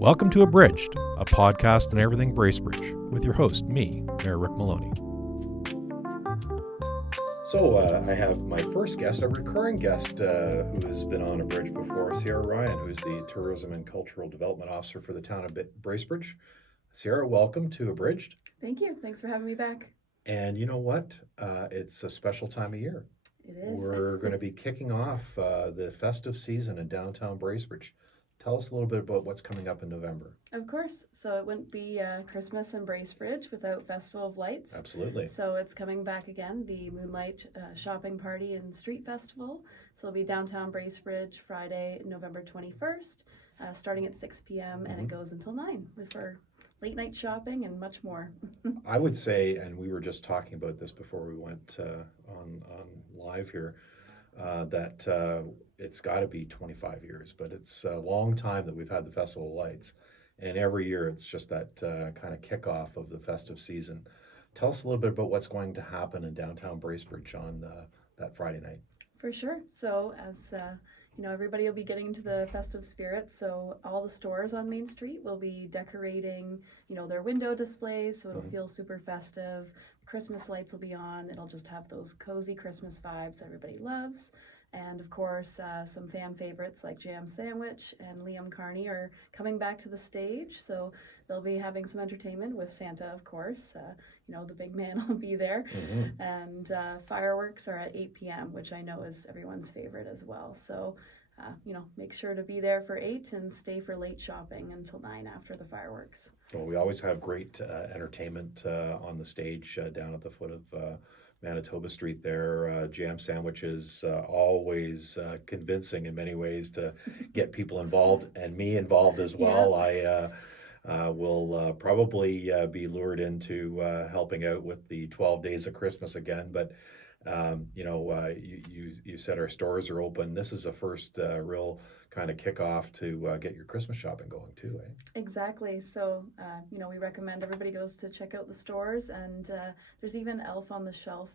Welcome to Abridged, a podcast on everything Bracebridge, with your host, me, Mayor Rick Maloney. So I have my first guest, a recurring guest who has been on Abridged before, Ciara Ryan, who's the Tourism and Cultural Development Officer for the town of Bracebridge. Ciara, welcome to Abridged. Thank you. Thanks for having me back. And you know what? It's a special time of year. It is. We're going to be kicking off the festive season in downtown Bracebridge. Tell us a little bit about what's coming up in November. Of course. So it wouldn't be Christmas in Bracebridge without Festival of Lights. Absolutely. So it's coming back again, the Moonlight Shopping Party and Street Festival. So it'll be downtown Bracebridge Friday, November 21st, starting at 6 p.m. and it goes until 9 for late night shopping and much more. I would say, and we were just talking about this before we went on live here, that it's got to be 25 years, but it's a long time that we've had the Festival of Lights. And every year it's just that kind of kickoff of the festive season. Tell us a little bit about what's going to happen in downtown Bracebridge on that Friday night. For sure. So as everybody will be getting into the festive spirit. So all the stores on Main Street will be decorating, their window displays. So it'll feel super festive. Christmas lights will be on. It'll just have those cozy Christmas vibes that everybody loves. And of course, some fan favorites like Jam Sandwich and Liam Carney are coming back to the stage. So they'll be having some entertainment with Santa, of course. The big man will be there. And fireworks are at 8 p.m., which I know is everyone's favorite as well. So, make sure to be there for 8 and stay for late shopping until 9 after the fireworks. Well, we always have great entertainment on the stage down at the foot of Manitoba Street there. Jam Sandwiches, always convincing in many ways to get people involved and me involved as well. Yeah. I will probably be lured into helping out with the 12 Days of Christmas again. But, you said our stores are open. This is the first real kind of kickoff to get your Christmas shopping going too, eh? Exactly. So, we recommend everybody goes to check out the stores, and there's even Elf on the Shelf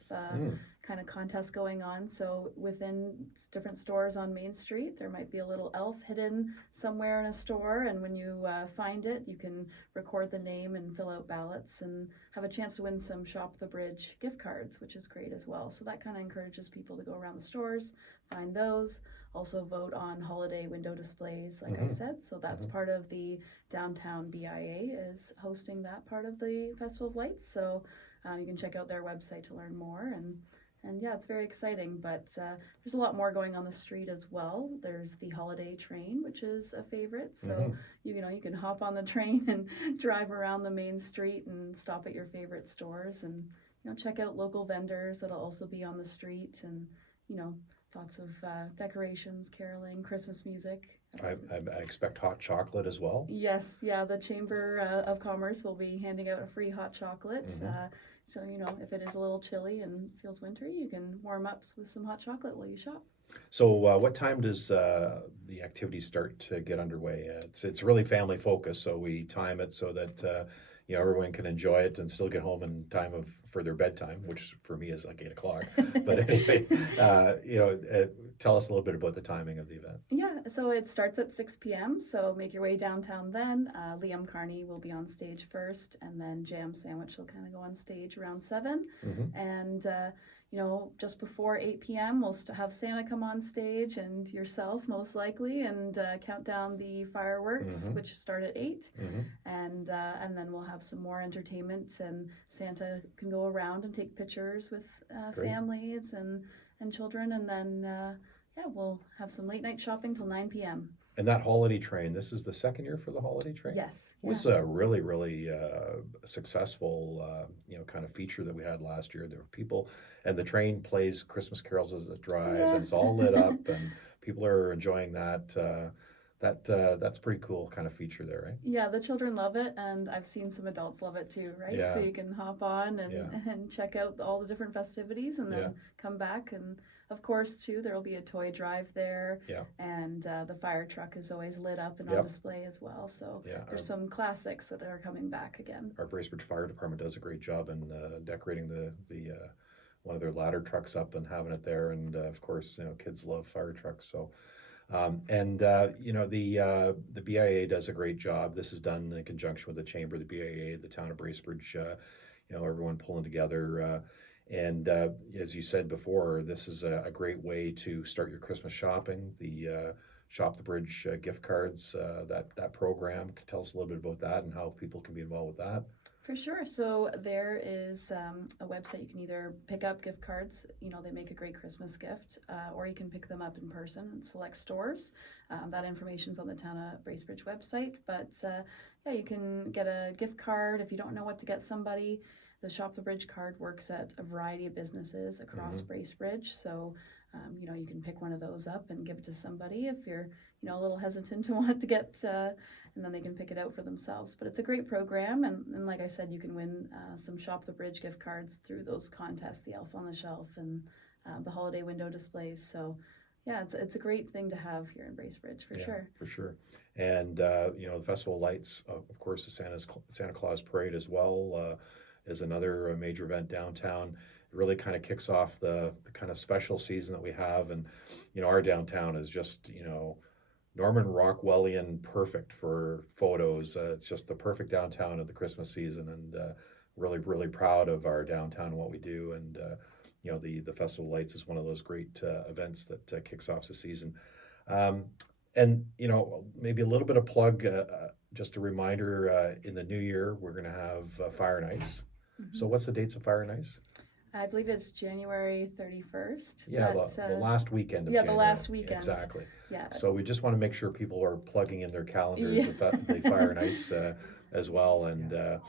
kind of contest going on. So within different stores on Main Street, there might be a little elf hidden somewhere in a store, and when you find it, you can record the name and fill out ballots and have a chance to win some Shop the Bridge gift cards, which is great as well. So that kind of encourages people to go around the stores, find those. Also vote on holiday window displays, like I said. So that's part of the downtown BIA is hosting that part of the Festival of Lights. So you can check out their website to learn more. And yeah, it's very exciting. But there's a lot more going on the street as well. There's the holiday train, which is a favorite. So you can hop on the train and drive around the main street and stop at your favorite stores and check out local vendors that'll also be on the street and lots of decorations, caroling, Christmas music. I expect hot chocolate as well. Yes, yeah, the Chamber of Commerce will be handing out a free hot chocolate. So, if it is a little chilly and feels wintry, you can warm up with some hot chocolate while you shop. So what time does the activities start to get underway? It's really family focused, so we time it so that everyone can enjoy it and still get home in time for their bedtime, which for me is like 8 o'clock. But anyway, tell us a little bit about the timing of the event. Yeah, so it starts at 6 p.m., so make your way downtown then. Liam Carney will be on stage first, and then Jam Sandwich will kind of go on stage around 7. And just before 8 p.m., we'll have Santa come on stage and yourself, most likely, and count down the fireworks, which start at 8. And then we'll have some more entertainment, and Santa can go around and take pictures with families and children. And then, we'll have some late night shopping till 9 p.m. And that holiday train, this is the second year for the holiday train? Yes. It was a really, really successful, kind of feature that we had last year. There were people, and the train plays Christmas carols as it drives, and it's all lit up, and people are enjoying that. That's pretty cool kind of feature there, right? Yeah, the children love it, and I've seen some adults love it too, right? Yeah. So you can hop on and check out all the different festivities and then come back. And of course, too, there will be a toy drive there, and the fire truck is always lit up and on display as well. So there's some classics that are coming back again. Our Bracebridge Fire Department does a great job in decorating the one of their ladder trucks up and having it there, and of course, kids love fire trucks, so The BIA does a great job. This is done in conjunction with the Chamber, the BIA, the town of Bracebridge, everyone pulling together. As you said before, this is a great way to start your Christmas shopping. The Shop the Bridge gift cards, that program. Tell us a little bit about that and how people can be involved with that. For sure. So there is a website you can either pick up gift cards. They make a great Christmas gift, or you can pick them up in person in select stores. That information's on the Town of Bracebridge website. But you can get a gift card if you don't know what to get somebody. The Shop the Bridge card works at a variety of businesses across Bracebridge. So you can pick one of those up and give it to somebody if you're a little hesitant to want to get, and then they can pick it out for themselves. But it's a great program, and like I said, you can win some Shop the Bridge gift cards through those contests, the Elf on the Shelf and the holiday window displays. So yeah, it's a great thing to have here in Bracebridge for sure. For sure. And the Festival of Lights, of course, the Santa Claus Parade as well is another major event downtown. It really kind of kicks off the kind of special season that we have, and our downtown is just Norman Rockwellian perfect for photos. It's just the perfect downtown of the Christmas season, and really, really proud of our downtown and what we do. And the Festival of Lights is one of those great events that kicks off the season. Maybe a little bit of plug, just a reminder, in the new year, we're going to have Fire and Ice. So what's the dates of Fire and Ice? I believe it's January 31st. Yeah, the last weekend of January. Yeah, the last weekend. Exactly. Yeah. So we just want to make sure people are plugging in their calendars the Fire and Ice as well. And, I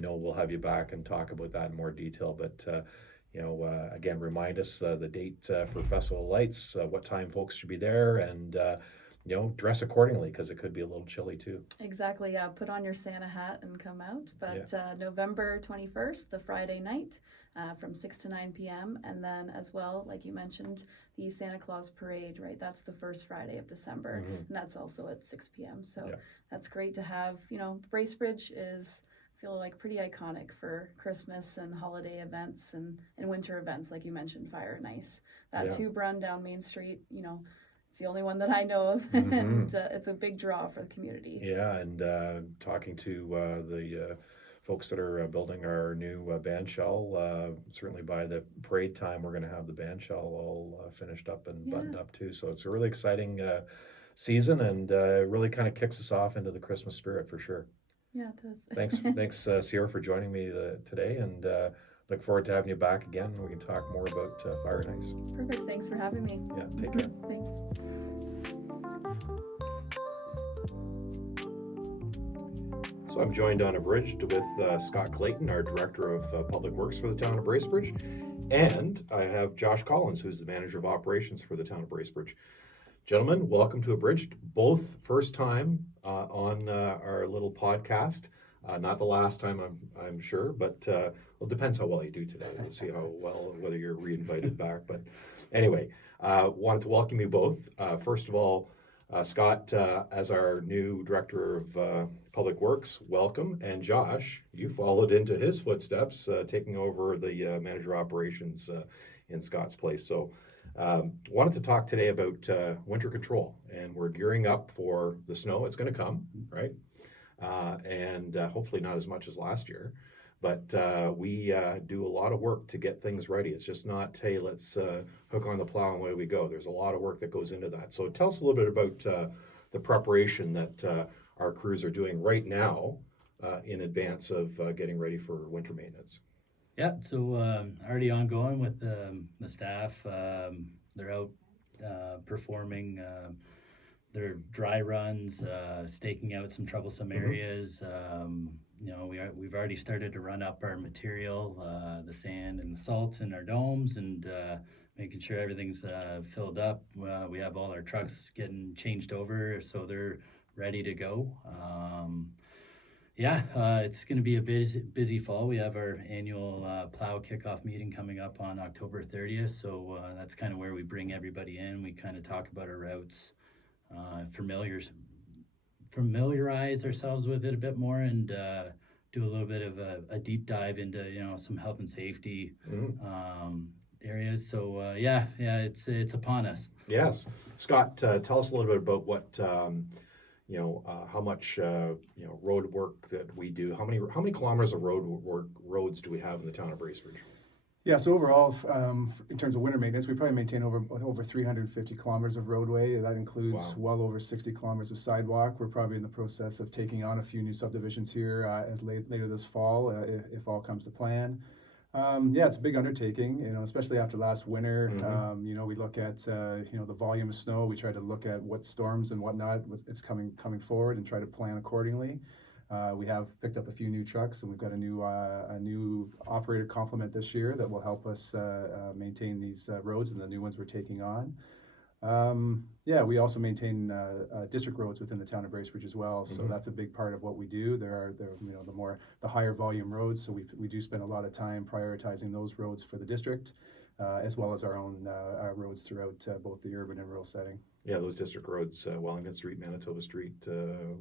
know we'll have you back and talk about that in more detail. But, again, remind us the date for Festival of Lights, what time folks should be there, and, dress accordingly because it could be a little chilly too. Exactly, yeah. Put on your Santa hat and come out. But November 21st, the Friday night, from 6 to 9 p.m. And then as well, like you mentioned, the Santa Claus Parade, right? That's the first Friday of December. And that's also at 6 p.m. So that's great to have. Bracebridge is, I feel like, pretty iconic for Christmas and holiday events and winter events, like you mentioned, Fire and Ice. That tube run down Main Street, it's the only one that I know of, and it's a big draw for the community. Yeah, and talking to the folks that are building our new band shell, certainly by the parade time, we're going to have the band shell all finished up and buttoned up too. So it's a really exciting season, and really kind of kicks us off into the Christmas spirit for sure. Yeah, it does. Thanks, Ciara, for joining me today, and look forward to having you back again. We can talk more about Fire and Ice. Perfect. Thanks for having me. Yeah, take care. Thanks. So I'm joined on a bridge with Scott Clayton, our Director of Public Works for the town of Bracebridge, and I have Josh Collins, who's the Manager of Operations for the town of Bracebridge. Gentlemen, welcome to Abridged. Both first time on our little podcast. Not the last time, I'm sure, but it depends how well you do today. We'll see how well, whether you're re-invited back. But anyway, wanted to welcome you both. First of all, Scott, as our new Director of Public Works, welcome. And Josh, you followed into his footsteps, taking over the Manager of Operations in Scott's place. So wanted to talk today about winter control, and we're gearing up for the snow. It's going to come, right? And hopefully not as much as last year, but we do a lot of work to get things ready. It's just not, hey, let's hook on the plow and away we go. There's a lot of work that goes into that. So tell us a little bit about the preparation that our crews are doing right now in advance of getting ready for winter maintenance. Yeah, so already ongoing with the staff. They're out performing their dry runs, staking out some troublesome areas. We've already started to run up our material, the sand and the salt in our domes, and making sure everything's filled up. We have all our trucks getting changed over, so they're ready to go. It's going to be a busy fall. We have our annual plow kickoff meeting coming up on October 30th, so that's kind of where we bring everybody in. We kind of talk about our routes, familiarize ourselves with it a bit more, and do a little bit of a deep dive into some health and safety areas. So it's upon us. Yes. Scott, tell us a little bit about what, how much, road work that we do. How many kilometers of roads do we have in the town of Bracebridge? Yeah, so overall, in terms of winter maintenance, we probably maintain over 350 kilometers of roadway. That includes Wow. well over 60 kilometers of sidewalk. We're probably in the process of taking on a few new subdivisions here later this fall, if all comes to plan. Yeah, it's a big undertaking, especially after last winter. Mhm. We look at the volume of snow. We try to look at what storms and whatnot it's coming forward and try to plan accordingly. We have picked up a few new trucks, and we've got a new operator complement this year that will help us maintain these roads and the new ones we're taking on. Yeah, we also maintain district roads within the town of Bracebridge as well, so Mhm. that's a big part of what we do. There are the higher volume roads, so we do spend a lot of time prioritizing those roads for the district, as well as our own roads throughout both the urban and rural setting. Yeah, those district roads, Wellington Street, Manitoba Street,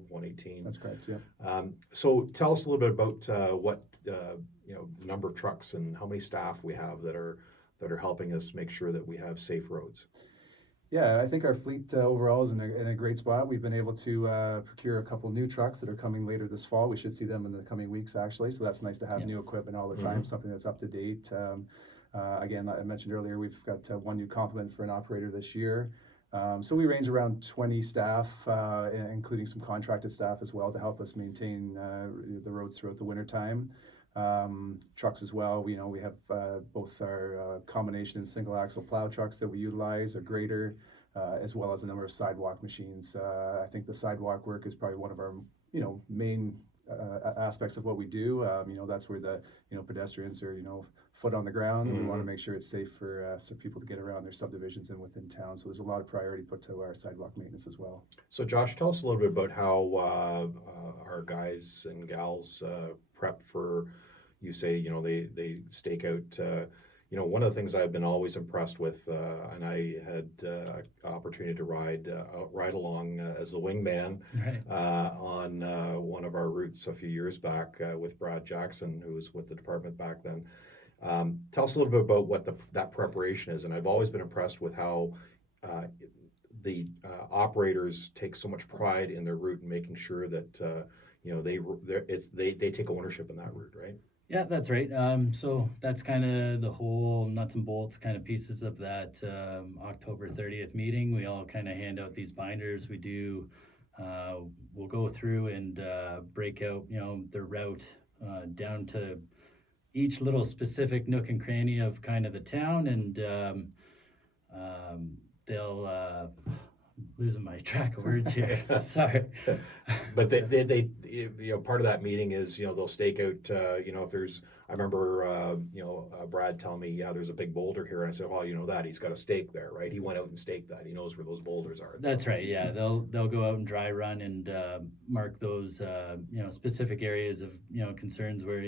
118. That's correct. Yeah. So tell us a little bit about what the number of trucks and how many staff we have that are helping us make sure that we have safe roads. Yeah, I think our fleet overall is in a great spot. We've been able to procure a couple new trucks that are coming later this fall. We should see them in the coming weeks, actually. So that's nice to have Yeah. new equipment all the time, Mhm. something that's up to date. Again, I mentioned earlier, we've got one new complement for an operator this year. So we range around 20 staff, including some contracted staff as well to help us maintain the roads throughout the wintertime. Trucks as well. We have both our combination and single axle plow trucks that we utilize, a grader, as well as a number of sidewalk machines. I think the sidewalk work is probably one of our main aspects of what we do. That's where the pedestrians are foot on the ground, and we want to Mhm. make sure it's safe for people to get around their subdivisions and within town. So there's a lot of priority put to our sidewalk maintenance as well. So Josh, tell us a little bit about how our guys and gals prep for. You say they stake out. One of the things I've been always impressed with, and I had opportunity to ride along as the wingman Right. on one of our routes a few years back with Brad Jackson, who was with the department back then. Tell us a little bit about what that preparation is, and I've always been impressed with how uh, the operators take so much pride in their route and making sure that they take ownership in that route, right? Yeah, that's right. So that's kind of the whole nuts and bolts kind of pieces of that October 30th meeting. We all kind of hand out these binders. We'll go through and break out, the route down to each little specific nook and cranny of kind of the town, and they'll losing my track of words here. Sorry. But they part of that meeting is they'll stake out if there's I remember Brad telling me there's a big boulder here, and I said, well, that he's got a stake there, right? He went out and staked that. He knows where those boulders are. That's right. Yeah, they'll go out and dry run and mark those specific areas of concerns where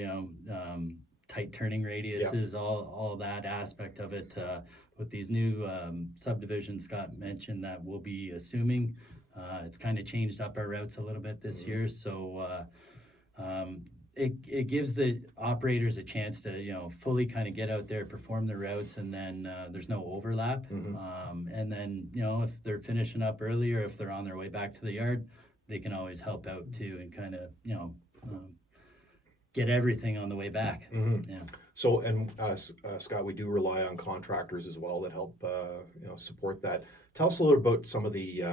tight turning radiuses, all that aspect of it. With these new subdivisions Scott mentioned that we'll be assuming, it's kind of changed up our routes a little bit this year, so it gives the operators a chance to fully kind of get out there, perform the routes, and then there's no overlap. And then if they're finishing up early or if they're on their way back to the yard, they can always help out too and kind of get everything on the way back. Yeah. So, and Scott, we do rely on contractors as well that help, support that. Tell us a little about some of the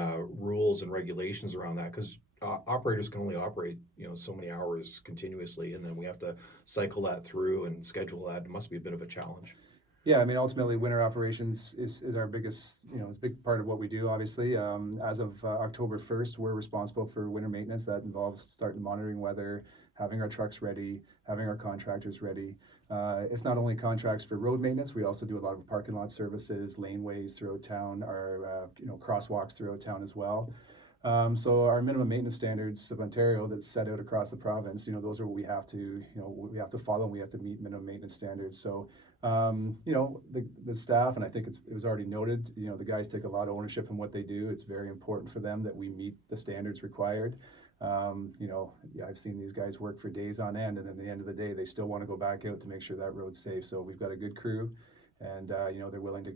rules and regulations around that, because operators can only operate, so many hours continuously, and then we have to cycle that through and schedule that. It must be a bit of a challenge. Yeah, I mean, ultimately, winter operations is our biggest, it's a big part of what we do, obviously. As of October 1st, we're responsible for winter maintenance. That involves starting monitoring weather, having our trucks ready, having our contractors ready. It's not only contracts for road maintenance, we also do a lot of parking lot services, laneways throughout town, our crosswalks throughout town as well. So our minimum maintenance standards of Ontario that's set out across the province, those are what we have to, follow, and we have to meet minimum maintenance standards. So, the staff, and I think it was already noted, the guys take a lot of ownership in what they do. It's very important for them that we meet the standards required. I've seen these guys work for days on end, and at the end of the day, they still want to go back out to make sure that road's safe. So we've got a good crew, and they're willing to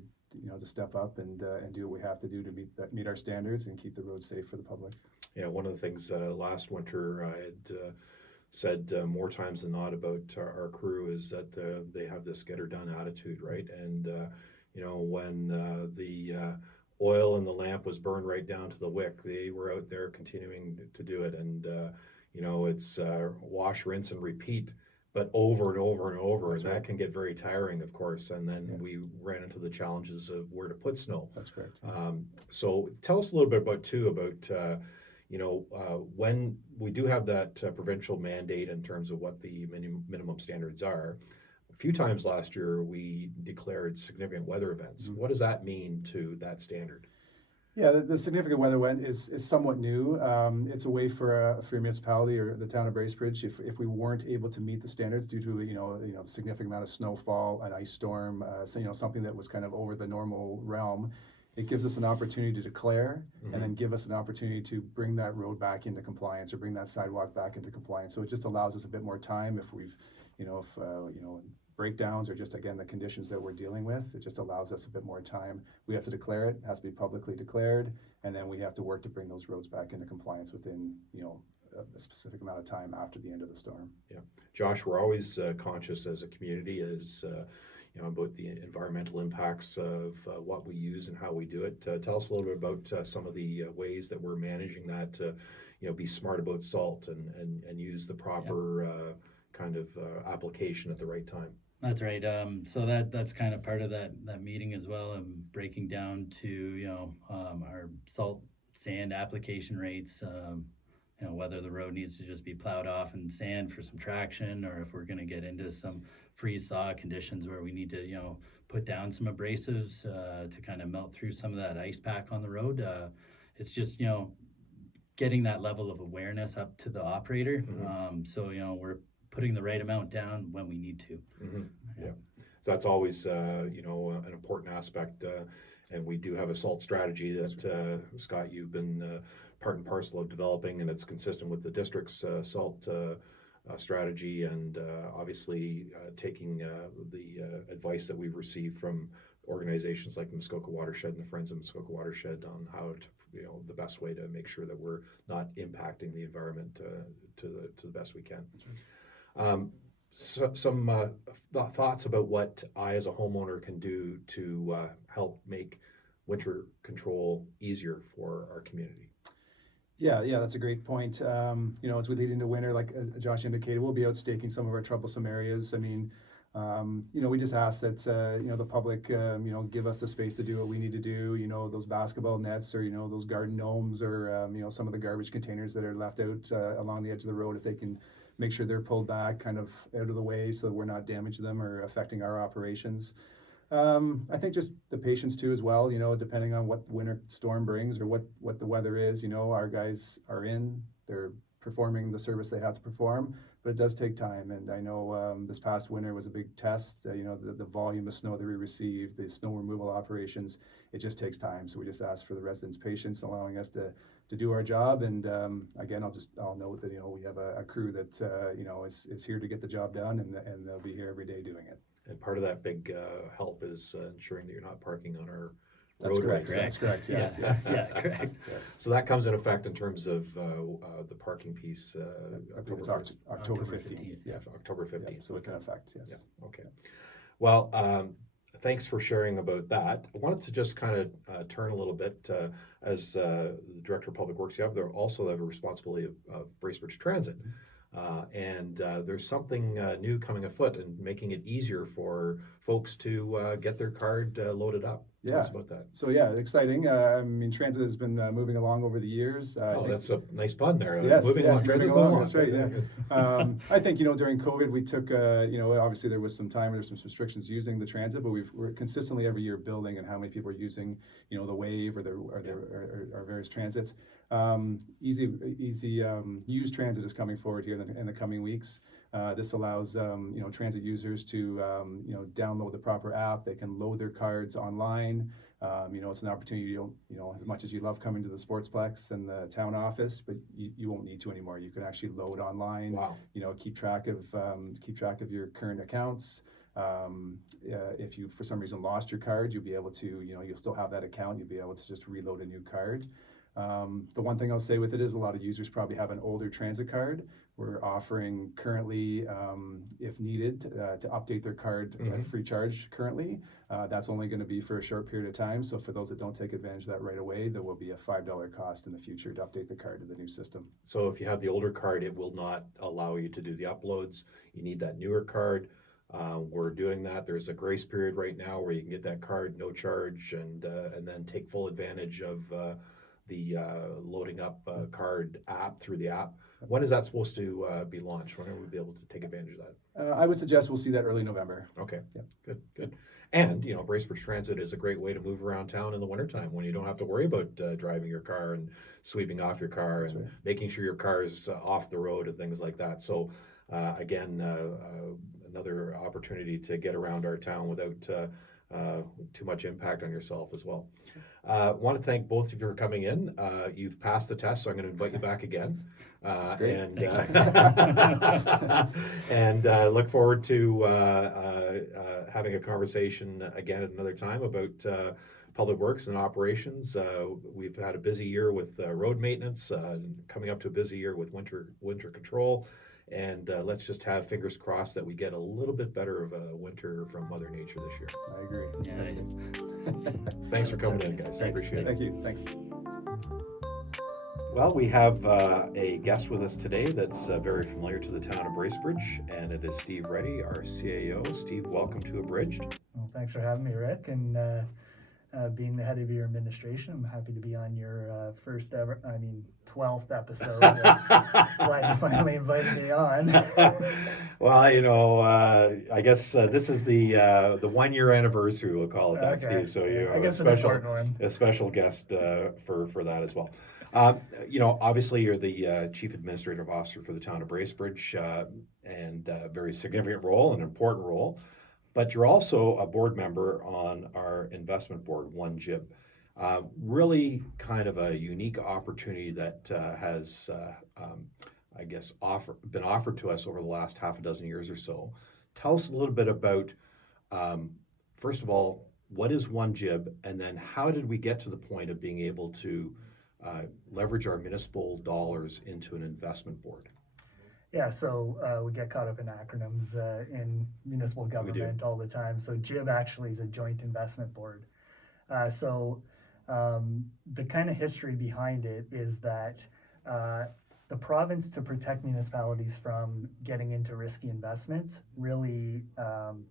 to step up and do what we have to do to meet our standards and keep the roads safe for the public. Yeah, one of the things last winter I had said more times than not about our crew is that they have this get her done attitude, right? And when the oil in the lamp was burned right down to the wick, they were out there continuing to do it. And it's wash, rinse, and repeat, but over and over and over. That's and right. that can get very tiring, of course. And then Yeah. we ran into the challenges of where to put snow. That's correct. So tell us a little bit about when we do have that provincial mandate in terms of what the minimum standards are. A few times last year, we declared significant weather events. Mm-hmm. What does that mean to that standard? Yeah, the significant weather event is somewhat new. It's a way for a municipality or the town of Bracebridge, if we weren't able to meet the standards due to the significant amount of snowfall, an ice storm, something that was kind of over the normal realm, it gives us an opportunity to declare and then give us an opportunity to bring that road back into compliance or bring that sidewalk back into compliance. So it just allows us a bit more time if we've, breakdowns or just again the conditions that we're dealing with. It just allows us a bit more time. We have to declare it has to be publicly declared, and then we have to work to bring those roads back into compliance within a specific amount of time after the end of the storm. Yeah, Josh, we're always conscious as a community about the environmental impacts of what we use and how we do it. Tell us a little bit about some of the ways that we're managing that to be smart about salt and use the proper kind of application at the right time. That's right. So that's kind of part of that meeting as well, and breaking down to our salt sand application rates. Whether the road needs to just be plowed off and sand for some traction, or if we're going to get into some freeze thaw conditions where we need to put down some abrasives to kind of melt through some of that ice pack on the road. It's just getting that level of awareness up to the operator. So we're putting the right amount down when we need to. Yeah, so that's always an important aspect, and we do have a salt strategy that Scott, you've been part and parcel of developing, and it's consistent with the district's salt strategy, and obviously taking the advice that we've received from organizations like the Muskoka Watershed and the Friends of Muskoka Watershed on how to the best way to make sure that we're not impacting the environment to the best we can. Some thoughts about what I as a homeowner can do to help make winter control easier for our community. Yeah, that's a great point. As we lead into winter, like Josh indicated, we'll be out staking some of our troublesome areas. I mean, we just ask that the public give us the space to do what we need to do. Those basketball nets or those garden gnomes or some of the garbage containers that are left out along the edge of the road, if they can make sure they're pulled back kind of out of the way so that we're not damaging them or affecting our operations. I think just the patience too as well, depending on what winter storm brings or what the weather is, our guys are they're performing the service they have to perform, but it does take time. And I know this past winter was a big test, the volume of snow that we received, the snow removal operations, it just takes time. So we just ask for the residents' patience, allowing us to do our job. And again, I'll note that we have a crew that is here to get the job done, and they'll be here every day doing it. And part of that big help is ensuring that you're not parking on our That's roadways. correct. That's correct. Yes. Yeah. Yes. Yeah, correct. Yes. So that comes in effect in terms of the parking piece. I think it's October 15th. Yeah, October 15th. Yeah, so it's in effect. Yes. Yeah. Okay. Well, thanks for sharing about that. I wanted to just kind of turn a little bit as the Director of Public Works. You have also have a responsibility of Bracebridge Transit. And there's something new coming afoot and making it easier for folks to get their card loaded up. Tell us about that. So exciting. I mean, transit has been moving along over the years. That's a nice pun there. Yes, moving along. moving along. That's right. Yeah. Good. I think during COVID we took obviously there was some time, there's some restrictions using the transit, but we're consistently every year building and how many people are using the Wave or our various transits. Easy used transit is coming forward here in the coming weeks. This allows transit users to download the proper app. They can load their cards online. It's an opportunity. You don't, as much as you love coming to the Sportsplex and the town office, but you won't need to anymore. You can actually load online. Wow. Keep track of your current accounts. If you, for some reason, lost your card, you'll be able to, you'll still have that account. You'll be able to just reload a new card. The one thing I'll say with it is a lot of users probably have an older transit card. We're offering currently, if needed, to update their card at free charge currently. That's only going to be for a short period of time. So for those that don't take advantage of that right away, there will be a $5 cost in the future to update the card to the new system. So if you have the older card, it will not allow you to do the uploads. You need that newer card. We're doing that. There's a grace period right now where you can get that card no charge and then take full advantage of the loading up card app through the app. When is that supposed to be launched? When are we be able to take advantage of that? I would suggest we'll see that early November. Okay, Yeah. good. And, Bracebridge Transit is a great way to move around town in the wintertime when you don't have to worry about driving your car and sweeping off your car and right. making sure your car is off the road and things like that. So, again, another opportunity to get around our town without too much impact on yourself as well. Want to thank both of you for coming in. You've passed the test, so I'm going to invite you back again. That's great. And look forward to having a conversation again at another time about public works and operations. We've had a busy year with road maintenance, coming up to a busy year with winter control. And let's just have fingers crossed that we get a little bit better of a winter from Mother Nature this year. I agree. Yeah. Thanks for coming in, guys. I appreciate it. Thank you. Thanks. Well, we have a guest with us today that's very familiar to the town of Bracebridge, and it is Steve Rettie, our CAO. Steve, welcome to Abridged. Well, thanks for having me, Rick, and being the head of your administration. I'm happy to be on your 12th episode. Glad you finally invited me on. Well, I guess this is the 1 year anniversary, we'll call it that, Okay. Steve. So I guess an important one. a special guest for that as well. Obviously you're the Chief Administrative Officer for the town of Bracebridge, and a very significant role, an important role. But you're also a board member on our investment board, One Jib. Really kind of a unique opportunity that has, been offered to us over the last half a dozen years or so. Tell us a little bit about, first of all, what is One Jib, and then how did we get to the point of being able to leverage our municipal dollars into an investment board? Yeah, so we get caught up in acronyms in municipal government all the time. So JIB actually is a joint investment board. The kind of history behind it is that the province, to protect municipalities from getting into risky investments, really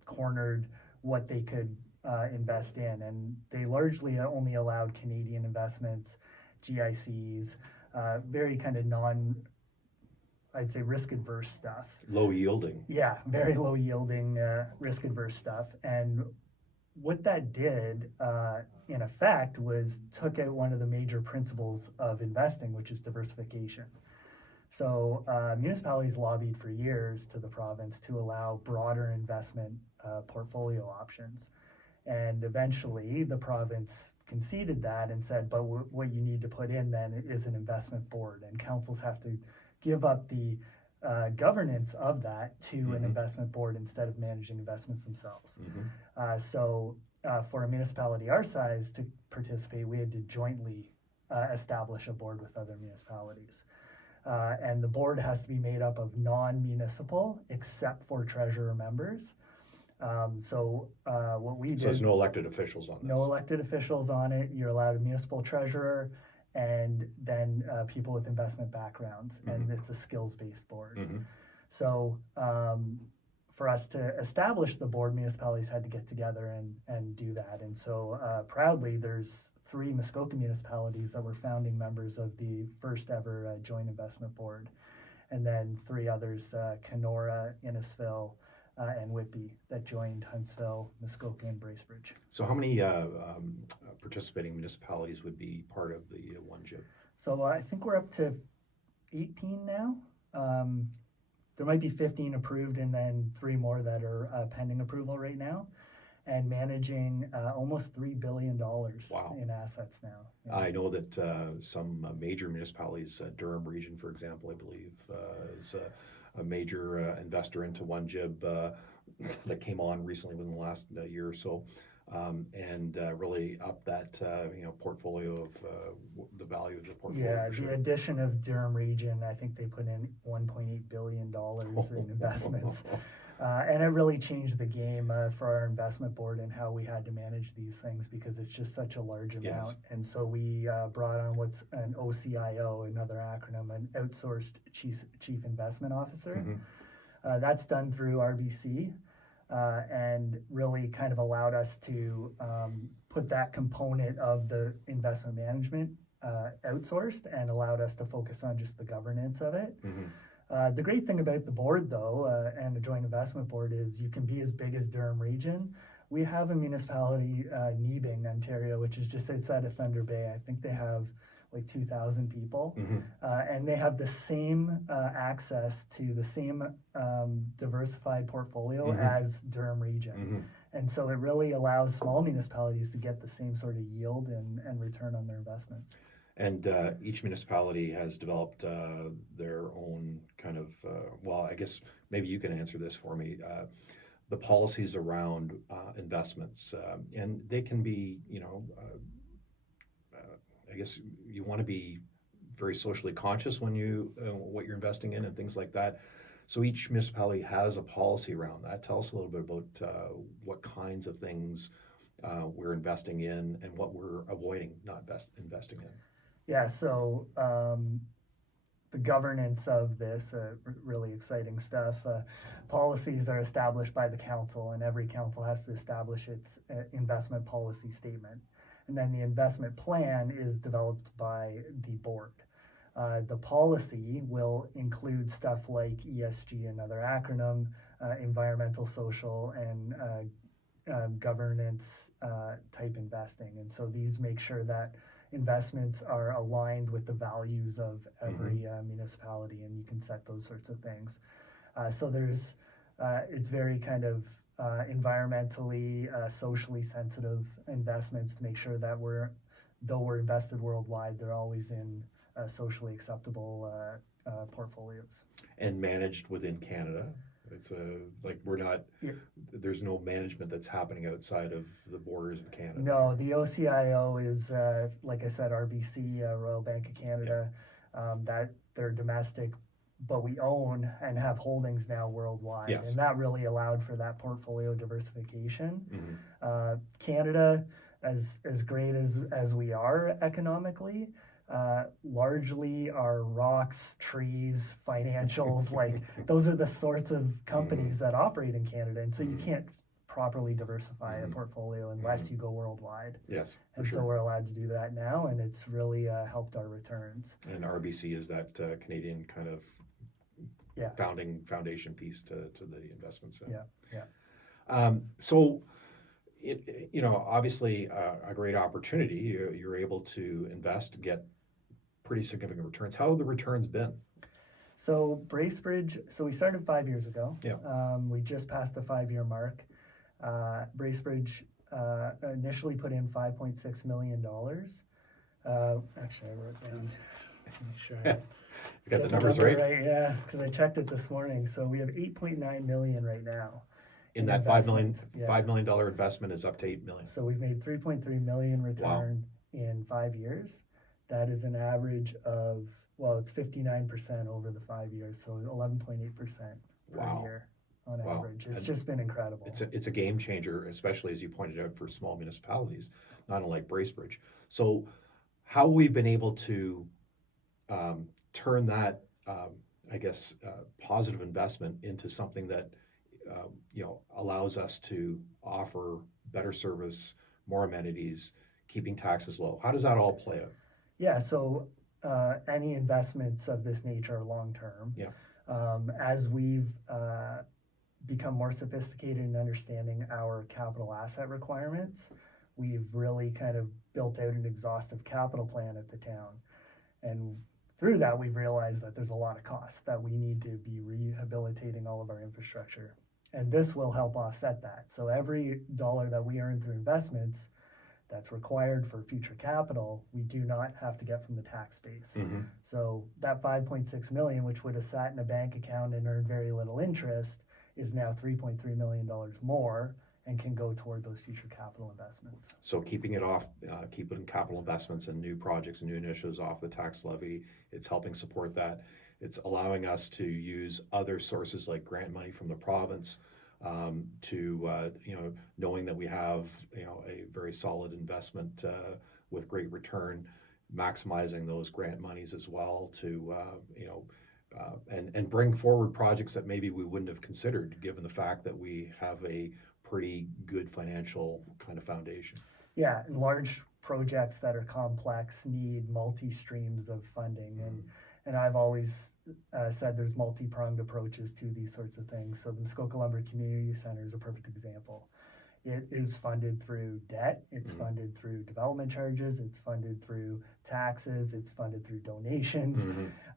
cornered what they could invest in. And they largely only allowed Canadian investments, GICs, very kind of I'd say risk-adverse stuff. Low yielding. Yeah, very low yielding, risk-adverse stuff. And what that did, in effect, was took out one of the major principles of investing, which is diversification. So municipalities lobbied for years to the province to allow broader investment portfolio options. And eventually the province conceded that and said, but what you need to put in then is an investment board, and councils have to give up the governance of that to an investment board instead of managing investments themselves. For a municipality our size to participate, we had to jointly establish a board with other municipalities. And the board has to be made up of non-municipal, except for treasurer members. What we did... So there's no elected officials on this? No elected officials on it. You're allowed a municipal treasurer, and then people with investment backgrounds, and it's a skills-based board. So for us to establish the board, municipalities had to get together and do that. And so proudly, there's 3 Muskoka municipalities that were founding members of the first ever joint investment board, and then 3 others, Kenora, Innisfil, and Whitby, that joined Huntsville, Muskoka, and Bracebridge. So how many participating municipalities would be part of the One Jib? So I think we're up to 18 now. There might be 15 approved and then 3 more that are pending approval right now, and managing almost $3 billion in assets now. Yeah. I know that some major municipalities, Durham Region, for example, I believe, is a major investor into One Jib. that came on recently within the last year or so, and really up that portfolio of the value of the portfolio. Yeah, for the sure. addition of Durham Region, I think they put in $1.8 billion in investments. And it really changed the game for our investment board and how we had to manage these things because it's just such a large amount. Yes. And so we brought on what's an OCIO, another acronym, an outsourced chief investment officer. Mhm. That's done through RBC. And really kind of allowed us to put that component of the investment management outsourced and allowed us to focus on just the governance of it. Mhm. The great thing about the board, though, and the joint investment board is you can be as big as Durham Region. We have a municipality, Niebing, Ontario, which is just outside of Thunder Bay. I think they have like 2,000 people, Mhm. and they have the same access to the same diversified portfolio Mhm. as Durham Region. Mhm. And so it really allows small municipalities to get the same sort of yield and return on their investments. And each municipality has developed their own kind of, well, I guess maybe you can answer this for me. The policies around investments, and they can be, I guess you want to be very socially conscious when you what you're investing in and things like that. So each municipality has a policy around that. Tell us a little bit about what kinds of things we're investing in and what we're avoiding not investing in. Yeah, so the governance of this, really exciting stuff. Policies are established by the council, and every council has to establish its investment policy statement. And then the investment plan is developed by the board. The policy will include stuff like ESG, another acronym, environmental, social, and governance type investing. And so these make sure that investments are aligned with the values of every municipality, and you can set those sorts of things. So there's, it's very kind of environmentally, socially sensitive investments to make sure that though we're invested worldwide, they're always in socially acceptable portfolios. And managed within Canada. It's like we're not. Yeah. There's no management that's happening outside of the borders of Canada. No, the OCIO is, like I said, RBC, Royal Bank of Canada. That they're domestic, but we own and have holdings now worldwide, Yes. and that really allowed for that portfolio diversification. Mhm. Canada, as great as we are economically, largely are rocks, trees, financials. Like those are the sorts of companies that operate in Canada, and so you can't properly diversify a portfolio unless you go worldwide. Yes, for And so sure. we're allowed to do that now, and it's really helped our returns. And RBC is that Canadian kind of Yeah. foundation piece to the investments. Yeah. So, obviously a great opportunity. You're able to invest, get pretty significant returns. How have the returns been? So Bracebridge, so we started 5 years ago. Yeah. We just passed the 5-year mark. Bracebridge initially put in $5.6 million. Actually, I wrote it down. Make sure I You got get the numbers right? Yeah, because I checked it this morning. So we have 8.9 million right now. In that $5 investments. million investment is up to $8 million. So we've made 3.3 million return in 5 years. That is an average of, well, it's 59% over the 5 years, so 11.8% per Wow. year on Wow. average. It's And just been incredible. It's a game changer, especially as you pointed out for small municipalities, not unlike Bracebridge. So, how we've been able to turn that, positive investment into something that allows us to offer better service, more amenities, keeping taxes low. How does that all play out? Yeah, so any investments of this nature are long term. Yeah. As we've become more sophisticated in understanding our capital asset requirements, we've really kind of built out an exhaustive capital plan at the town. And through that, we've realized that there's a lot of costs that we need to be rehabilitating all of our infrastructure. And this will help offset that. So every dollar that we earn through investments that's required for future capital, we do not have to get from the tax base. Mm-hmm. So that 5.6 million, which would have sat in a bank account and earned very little interest, is now $3.3 million more and can go toward those future capital investments. So keeping it off, keeping capital investments and new projects and new initiatives off the tax levy, it's helping support that. It's allowing us to use other sources like grant money from the province, to knowing that we have a very solid investment with great return, maximizing those grant monies as well to and bring forward projects that maybe we wouldn't have considered, given the fact that we have a pretty good financial kind of foundation. Yeah, and large projects that are complex need multi-streams of funding, and I've always said there's multi-pronged approaches to these sorts of things. So the Muskoka Lumber Community Center is a perfect example. It is funded through debt, it's funded through development charges, it's funded through taxes, it's funded through donations,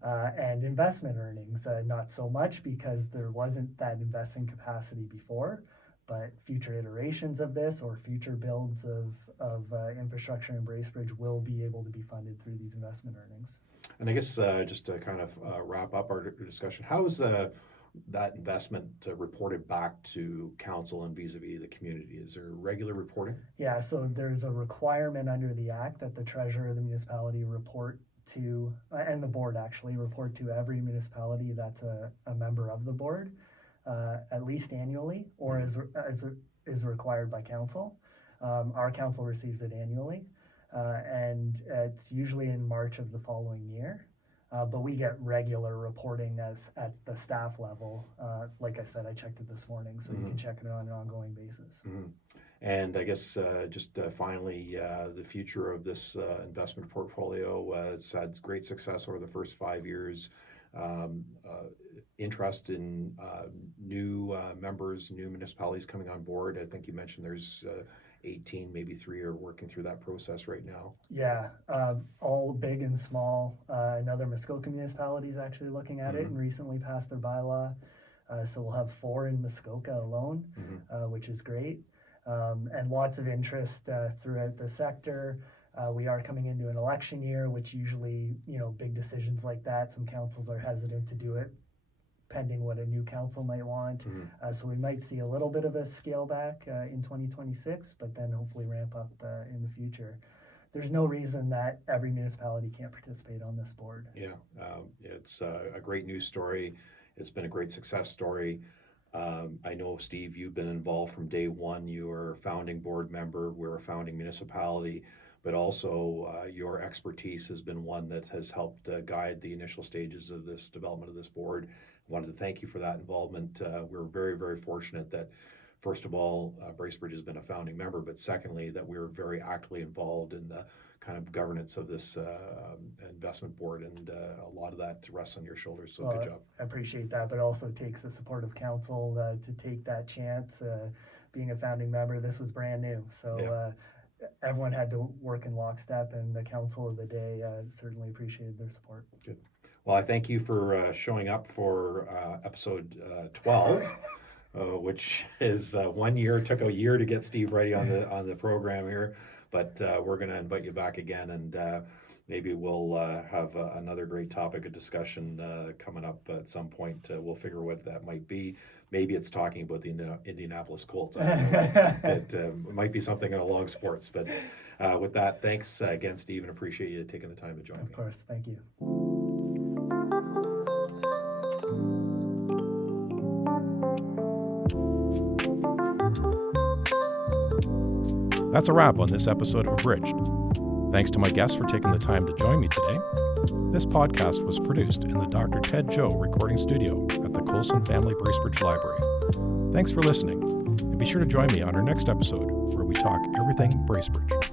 and investment earnings. Not so much because there wasn't that investing capacity before, but future iterations of this or future builds of infrastructure in Bracebridge will be able to be funded through these investment earnings. And I guess just to kind of wrap up our discussion, how is that investment reported back to council and vis-a-vis the community? Is there regular reporting? Yeah, so there's a requirement under the Act that the treasurer of the municipality report to, and the board actually report to every municipality that's a member of the board, at least annually, or as is required by council. Our council receives it annually, and it's usually in March of the following year. But we get regular reporting at the staff level. Like I said, I checked it this morning, so you can check it on an ongoing basis. And I guess just finally, the future of this investment portfolio, it's had great success over the first 5 years. Interest in new members, new municipalities coming on board. I think you mentioned there's 18, maybe 3 are working through that process right now. Yeah, all big and small. Another Muskoka municipality is actually looking at it and recently passed their bylaw. So we'll have 4 in Muskoka alone, which is great. And lots of interest throughout the sector. We are coming into an election year, which usually, big decisions like that, some councils are hesitant to do it, pending what a new council might want. So we might see a little bit of a scale back in 2026, but then hopefully ramp up in the future. There's no reason that every municipality can't participate on this board. Yeah, it's a great news story. It's been a great success story. I know, Steve, you've been involved from day one. You were a founding board member. We're a founding municipality. But also your expertise has been one that has helped guide the initial stages of this development of this board. I wanted to thank you for that involvement. We're very, very fortunate that, first of all, Bracebridge has been a founding member, but secondly, that we're very actively involved in the kind of governance of this investment board, and a lot of that rests on your shoulders, so good job. I appreciate that, but it also takes the support of council to take that chance. Being a founding member, this was brand new, so everyone had to work in lockstep, and the council of the day certainly appreciated their support. Good. Well, I thank you for showing up for episode 12, which is 1 year. It took a year to get Steve Rettie on the program here, but we're going to invite you back again, and maybe we'll have another great topic of discussion coming up at some point. We'll figure what that might be. Maybe it's talking about the Indianapolis Colts. It might be something along sports. But with that, thanks again, Steve, and appreciate you taking the time to join me. Of course, thank you. That's a wrap on this episode of Abridged. Thanks to my guests for taking the time to join me today. This podcast was produced in the Dr. Ted Joe recording studio at the Colson Family Bracebridge Library. Thanks for listening, and be sure to join me on our next episode where we talk everything Bracebridge.